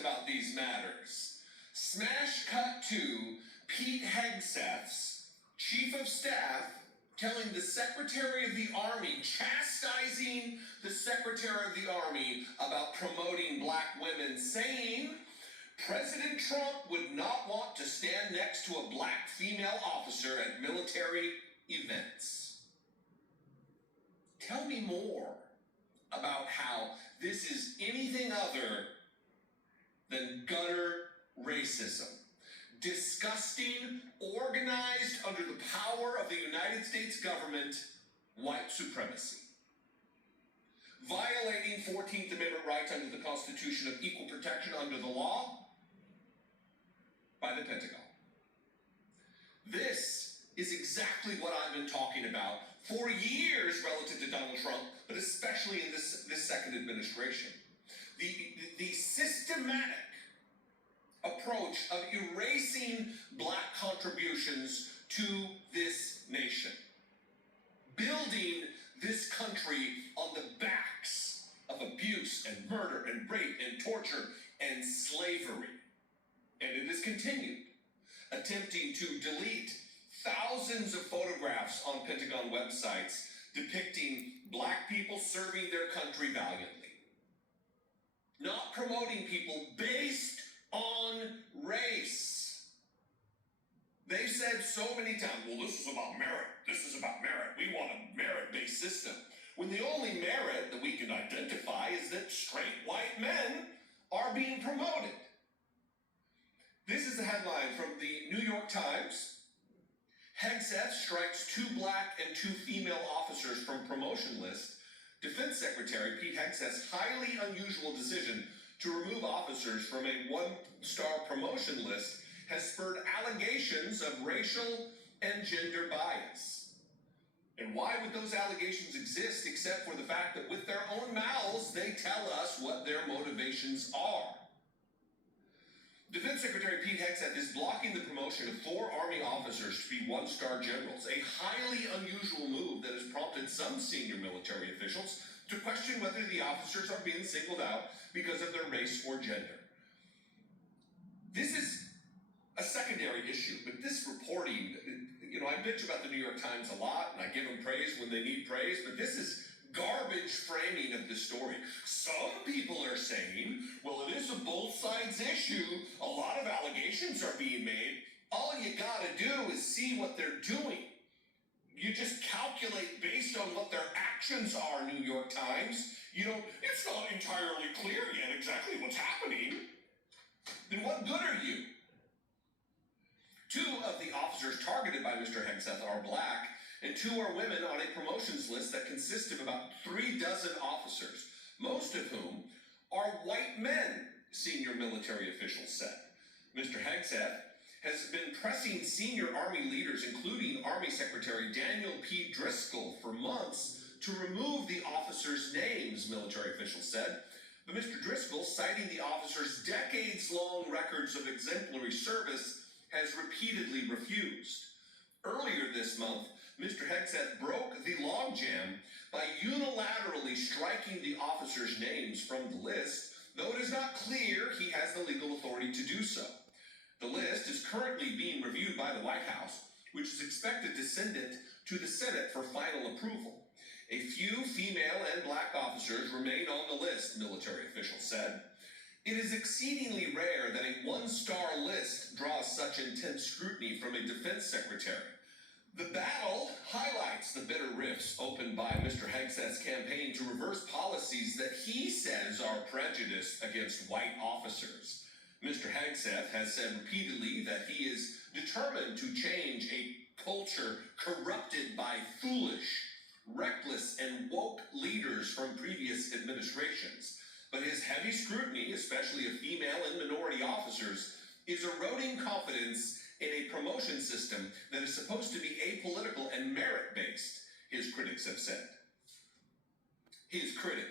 about these matters. Smash cut to Pete Hegseth's chief of staff telling the Secretary of the Army, chastising the Secretary of the Army about promoting black women, saying President Trump would not want to stand next to a black female officer at military events. Tell me more about how this is anything other than gutter racism. Disgusting, organized under the power of the United States government, white supremacy. Violating 14th Amendment rights under the Constitution of equal protection under the law by the Pentagon. This is exactly what I've been talking about for years relative to Donald Trump, but especially in this second administration. The systematic approach of erasing black contributions to this nation. Building this country on the backs of abuse and murder and rape and torture and slavery. And it has continued, attempting to delete thousands of photographs on Pentagon websites depicting black people serving their country valiantly. Not promoting people based on race. They've said so many times, well, this is about merit. This is about merit. We want a merit-based system. When the only merit that we can identify is that straight white men are being promoted. This is the headline from the New York Times. Hegseth strikes 2 black and 2 female officers from promotion list. Defense Secretary Pete Hegseth's highly unusual decision to remove officers from a 1-star promotion list has spurred allegations of racial and gender bias. And why would those allegations exist except for the fact that with their own mouths they tell us what their motivations are? Defense Secretary Pete Hegseth is blocking the promotion of 4 Army officers to be 1-star generals, a highly unusual move that has prompted some senior military officials to question whether the officers are being singled out because of their race or gender. This is a secondary issue, but this reporting, I bitch about the New York Times a lot, and I give them praise when they need praise, but this is garbage framing of the story. Some people are saying, well, it is a both sides issue. A lot of allegations are being made. All you gotta do is see what they're doing. You just calculate based on what their actions are, New York Times. It's not entirely clear yet exactly what's happening. Then what good are you? 2 of the officers targeted by Mr. Hegseth are black, and 2 are women on a promotions list that consists of about 36 officers, most of whom are white men, senior military officials said. Mr. Hegseth has been pressing senior Army leaders, including Army Secretary Daniel P. Driscoll, for months to remove the officers' names, military officials said. But Mr. Driscoll, citing the officers' decades-long records of exemplary service, has repeatedly refused. Earlier this month, Mr. Hegseth broke the logjam by unilaterally striking the officers' names from the list, though it is not clear he has the legal authority to do so. The list is currently being reviewed by the White House, which is expected to send it to the Senate for final approval. A few female and black officers remain on the list, military officials said. It is exceedingly rare that a 1-star list draws such intense scrutiny from a defense secretary. The battle highlights the bitter rifts opened by Mr. Hegseth's campaign to reverse policies that he says are prejudiced against white officers. Mr. Hegseth has said repeatedly that he is determined to change a culture corrupted by foolish, reckless, and woke leaders from previous administrations. But his heavy scrutiny, especially of female and minority officers, is eroding confidence in a promotion system that is supposed to be apolitical and merit-based, his critics have said. His critics